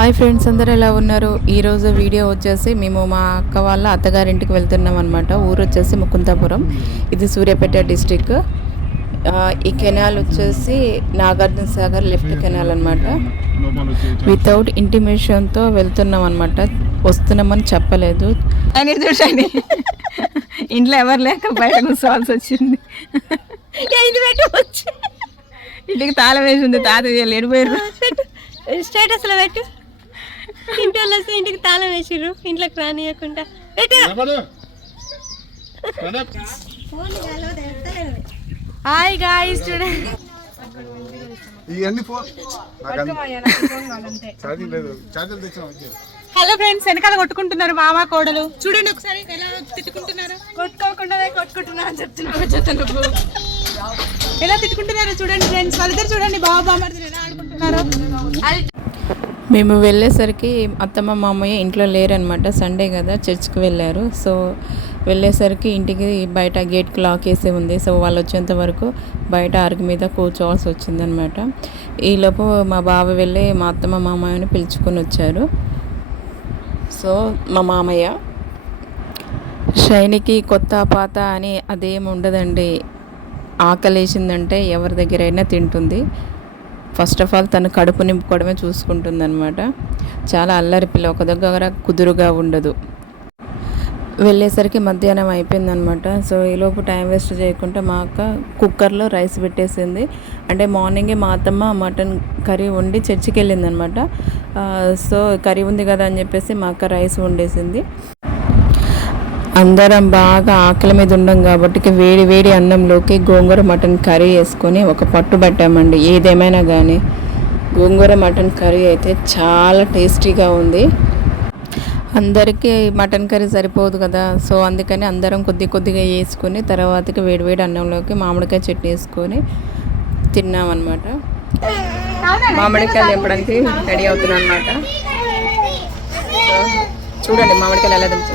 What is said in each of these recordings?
Hi friends అందరూ ఎలా ఉన్నారు? ఈరోజు వీడియో వచ్చేసి మేము మా అక్క వాళ్ళ అత్తగారింటికి వెళ్తున్నాం అనమాట ఊరు వచ్చేసి ముకుంతాపురం ఇది సూర్యాపేట డిస్టిక్. ఈ కెనాల్ వచ్చేసి నాగార్జున సాగర్ లెఫ్ట్ కెనాల్ అనమాట వితౌట్ ఇంటిమేషన్తో వెళ్తున్నాం అనమాట వస్తున్నామని చెప్పలేదు. అని చూడండి. ఇంట్లో ఎవరు లేక బయట కూర్చోవాల్సి వచ్చింది. ఇది పెట్టు వచ్చి. ఇంటికి తాళం వేసి ఉంది తాత ఎడిపోయారు పెట్టు. స్టేటస్లో పెట్టు. ఇంటి వాళ్ళు వస్తే ఇంటికి తాళం వేసిర్రు. ఇంట్లోకి రానియకుండా. హాయ్ గాయ్స్ చూడండి ఇవన్నీ ఫోన్. ఛార్జింగ్ లేదు. ఛార్జర్ తెచ్చిన హలో ఫ్రెండ్స్ వెనకాల కొట్టుకుంటున్నారు మామ కోడలు. చూడండి ఒకసారి ఎలా తిట్టుకుంటున్నారు. కొట్టుకోకుండా కొట్టుకుంటున్నా అని చెప్తున్నా. ఎలా తిట్టుకుంటున్నారు చూడండి ఫ్రెండ్స్ వాళ్ళిద్దరు చూడండి బాబా బామర్దులు ఎలా ఆడుకుంటున్నారు. మేము వెళ్ళేసరికి అత్తమ్మ మామయ్య ఇంట్లో లేరనమాట సండే కదా చర్చ్కి వెళ్ళారు. సో వెళ్ళేసరికి ఇంటికి బయట గేట్ లాక్ వేసి ఉంది. సో వాళ్ళు వచ్చేంత వరకు బయట అరుగు మీద కూర్చోవాల్సి వచ్చిందనమాట ఈలోపు మా బావ వెళ్ళి మా అత్తమ్మ మామయ్యని పిలుచుకొని వచ్చారు. సో మా మామయ్య షైనికి కొత్త పాత అని అదేం ఉండదండి. ఆకలేసిందంటే ఎవరి దగ్గరైనా తింటుంది. ఫస్ట్ ఆఫ్ ఆల్ తను కడుపు నింపుకోవడమే చూసుకుంటుంది అనమాట చాలా అల్లరి పిల్ల ఒక దగ్గర కుదురుగా ఉండదు. వెళ్ళేసరికి మధ్యాహ్నం అయిపోయిందనమాట సో ఈలోపు టైం వేస్ట్ చేయకుండా మా అక్క కుక్కర్లో రైస్ పెట్టేసింది. అంటే మార్నింగే మా అత్తమ్మ మటన్ కర్రీ వండి చర్చికి వెళ్ళిందనమాట సో కర్రీ ఉంది కదా అని చెప్పేసి మా అక్క రైస్ వండేసింది. అందరం బాగా ఆకలి మీద ఉండం కాబట్టి వేడి వేడి అన్నంలోకి గోంగూర మటన్ కర్రీ వేసుకొని ఒక పట్టు పట్టామండి. ఏదేమైనా కానీ గోంగూర మటన్ కర్రీ అయితే చాలా టేస్టీగా ఉంది. అందరికీ మటన్ కర్రీ సరిపోదు కదా. సో అందుకని అందరం కొద్ది కొద్దిగా వేసుకొని తర్వాతకి వేడి వేడి అన్నంలోకి మామిడికాయ చట్నీ వేసుకొని తిన్నామన్నమాట. మామిడికాయలు తెంపడానికి రెడీ అవుతున్నాం అనమాట చూడండి మామిడికాయలు ఎలా తెలుసు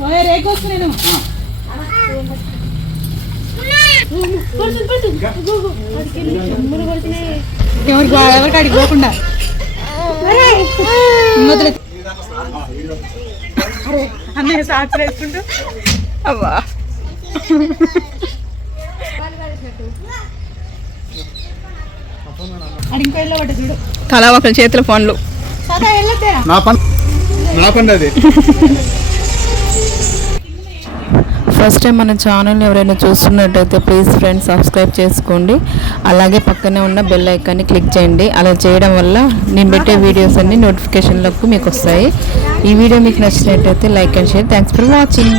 రేకొస్తున్నాను ఎవరికి ఎవరికి అడిగి పోకుండా. అన్నయ్య సాక్షి వేసుకుంటూ. అవ్వా తలా ఒకరి చేతుల ఫోన్లు. నా పని నా పని అది. ఫస్ట్ టైం మన ఛానల్ ఎవరైనా చూస్తున్నట్టయితే ప్లీజ్ ఫ్రెండ్స్ సబ్స్క్రైబ్ చేసుకోండి. అలాగే పక్కనే ఉన్న బెల్ ఐకాన్ని క్లిక్ చేయండి. అలా చేయడం వల్ల నేను పెట్టే వీడియోస్ అన్ని నోటిఫికేషన్లకు మీకు వస్తాయి. ఈ వీడియో మీకు నచ్చినట్టయితే like and share. Thanks for watching.